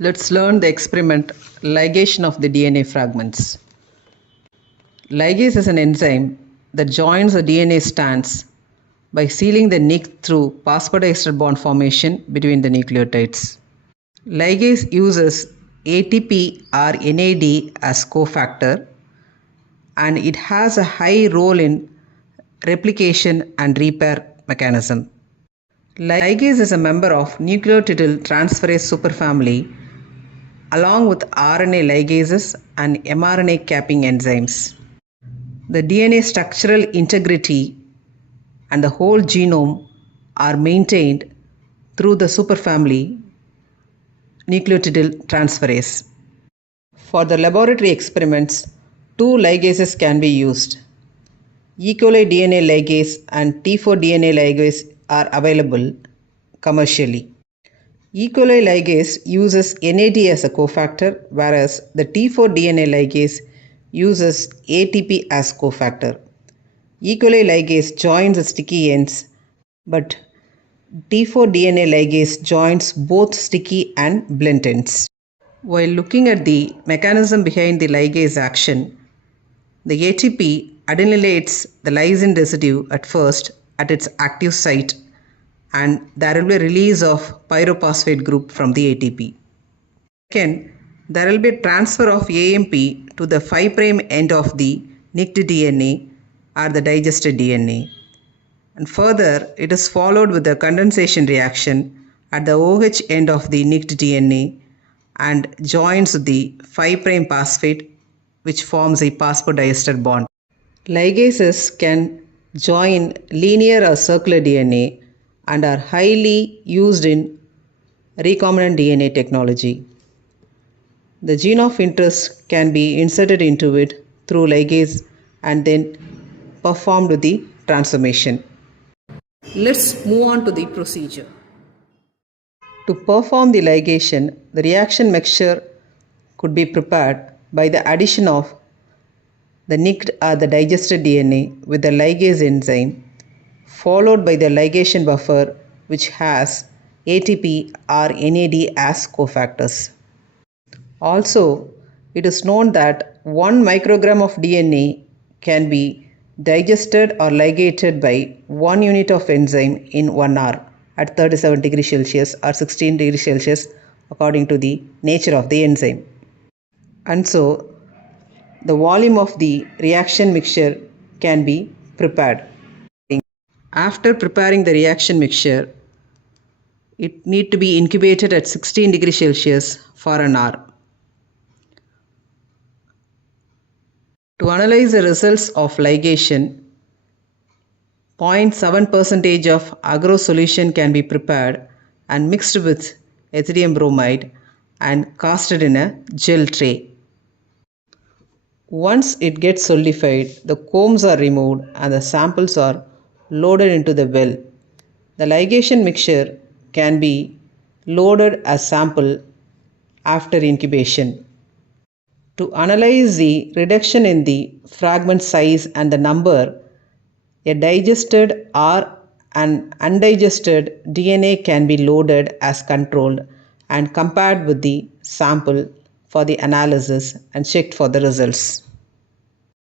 Let's learn the experiment ligation of the DNA fragments. Ligase is an enzyme that joins the DNA strands by sealing the nick through phosphodiester bond formation between the nucleotides. Ligase uses ATP or NAD as cofactor, and it has a high role in replication and repair mechanism. Ligase is a member of nucleotide transferase superfamily along with RNA ligases and mRNA capping enzymes. The DNA structural integrity and the whole genome are maintained through the superfamily nucleotide transferase. For the laboratory experiments, two ligases can be used. E. coli DNA ligase and T4 DNA ligase are available commercially. E. coli ligase uses NAD as a cofactor, whereas the T4 DNA ligase uses ATP as cofactor. E. coli ligase joins the sticky ends, but T4 DNA ligase joins both sticky and blunt ends. While looking at the mechanism behind the ligase action, the ATP adenylates the lysine residue at first at its active site, and there will be a release of pyrophosphate group from the ATP. Second, there will be a transfer of AMP to the 5' end of the nicked DNA or the digested DNA. And further, it is followed with a condensation reaction at the OH end of the nicked DNA and joins the 5' phosphate, which forms a phosphodiester bond. Ligases can join linear or circular DNA and are highly used in recombinant DNA technology. The gene of interest can be inserted into it through ligase and then performed the transformation. Let's move on to the procedure. To perform the ligation, the reaction mixture could be prepared by the addition of the nicked or the digested DNA with the ligase enzyme, followed by the ligation buffer, which has ATP or NAD as cofactors. Also, it is known that 1 microgram of DNA can be digested or ligated by 1 unit of enzyme in 1 hour at 37 degrees Celsius or 16 degrees Celsius according to the nature of the enzyme. And so, the volume of the reaction mixture can be prepared. After preparing the reaction mixture, it need to be incubated at 16 degrees Celsius for an hour. To analyze the results of ligation, 0.7% of agar solution can be prepared and mixed with ethidium bromide and casted in a gel tray. Once it gets solidified, the combs are removed and the samples are loaded into the well. The ligation mixture can be loaded as sample after incubation. To analyze the reduction in the fragment size and the number, a digested or an undigested DNA can be loaded as controlled and compared with the sample for the analysis and checked for the results.